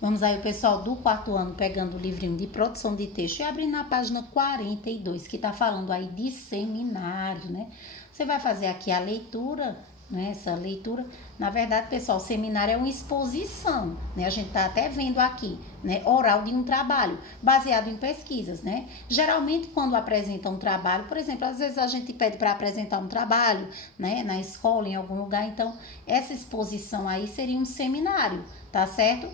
Vamos aí, o pessoal do quarto ano pegando o livrinho de produção de texto e abrindo na página 42, que está falando aí de seminário, né? Você vai fazer aqui a leitura, né? Essa leitura, na verdade, pessoal, seminário é uma exposição, né? A gente tá até vendo aqui, né? Oral de um trabalho, baseado em pesquisas, né? Geralmente, quando apresenta um trabalho, por exemplo, às vezes a gente pede para apresentar um trabalho, né? Na escola, em algum lugar, então, essa exposição aí seria um seminário, tá certo?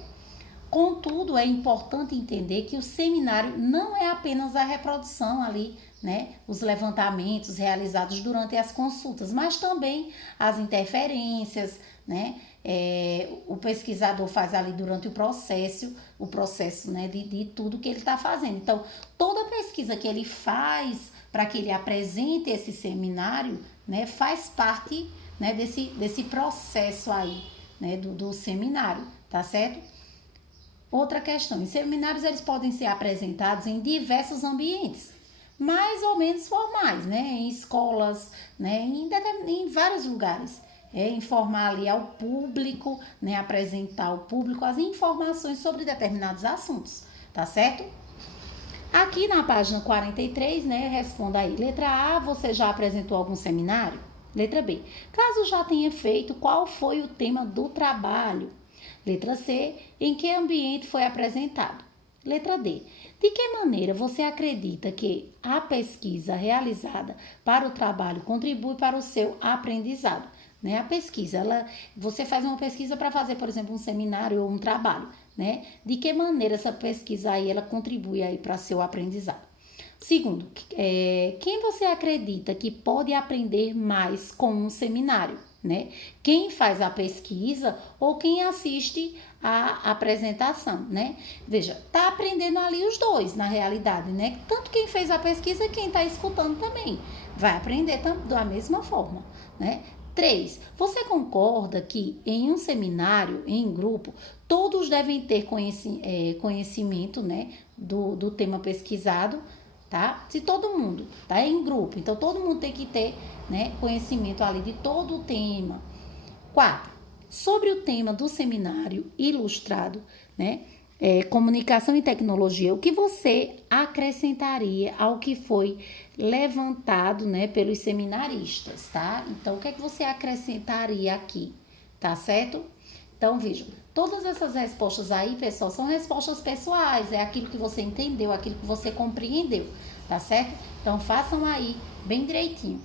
Contudo, é importante entender que o seminário não é apenas a reprodução ali, né, os levantamentos realizados durante as consultas, mas também as interferências, né, o pesquisador faz ali durante o processo, né, de tudo que ele está fazendo. Então, toda pesquisa que ele faz para que ele apresente esse seminário, né, faz parte, né, desse processo aí, né, do seminário, tá certo? Outra questão, os seminários eles podem ser apresentados em diversos ambientes, mais ou menos formais, né? Em escolas, né? Em vários lugares. Informar ali ao público, né? Apresentar ao público as informações sobre determinados assuntos, tá certo? Aqui na página 43, né? Responda aí. Letra A, você já apresentou algum seminário? Letra B, caso já tenha feito, qual foi o tema do trabalho? Letra C, em que ambiente foi apresentado? Letra D, de que maneira você acredita que a pesquisa realizada para o trabalho contribui para o seu aprendizado? Né? A pesquisa, você faz uma pesquisa para fazer, por exemplo, um seminário ou um trabalho, né? De que maneira essa pesquisa aí, ela contribui aí para o seu aprendizado? Segundo, quem você acredita que pode aprender mais com um seminário? Né? Quem faz a pesquisa ou quem assiste a apresentação, né? Veja, tá aprendendo ali os dois, na realidade, né? Tanto quem fez a pesquisa, quem tá escutando também vai aprender da mesma forma, né? 3. Você concorda que em um seminário, em grupo, todos devem ter conhecimento, né, do tema pesquisado, tá? Se todo mundo tá em grupo, então todo mundo tem que ter, né, conhecimento ali de todo o tema. 4. Sobre o tema do seminário ilustrado, né, comunicação e tecnologia, o que você acrescentaria ao que foi levantado, né, pelos seminaristas, tá? Então, o que é que você acrescentaria aqui, tá certo? Então, vejam, todas essas respostas aí, pessoal, são respostas pessoais, é aquilo que você entendeu, aquilo que você compreendeu, tá certo? Então, façam aí bem direitinho.